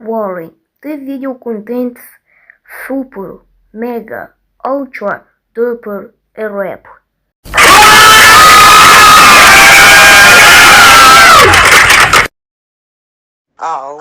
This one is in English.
worry. The video contains super, mega, ultra, duper rap. Oh.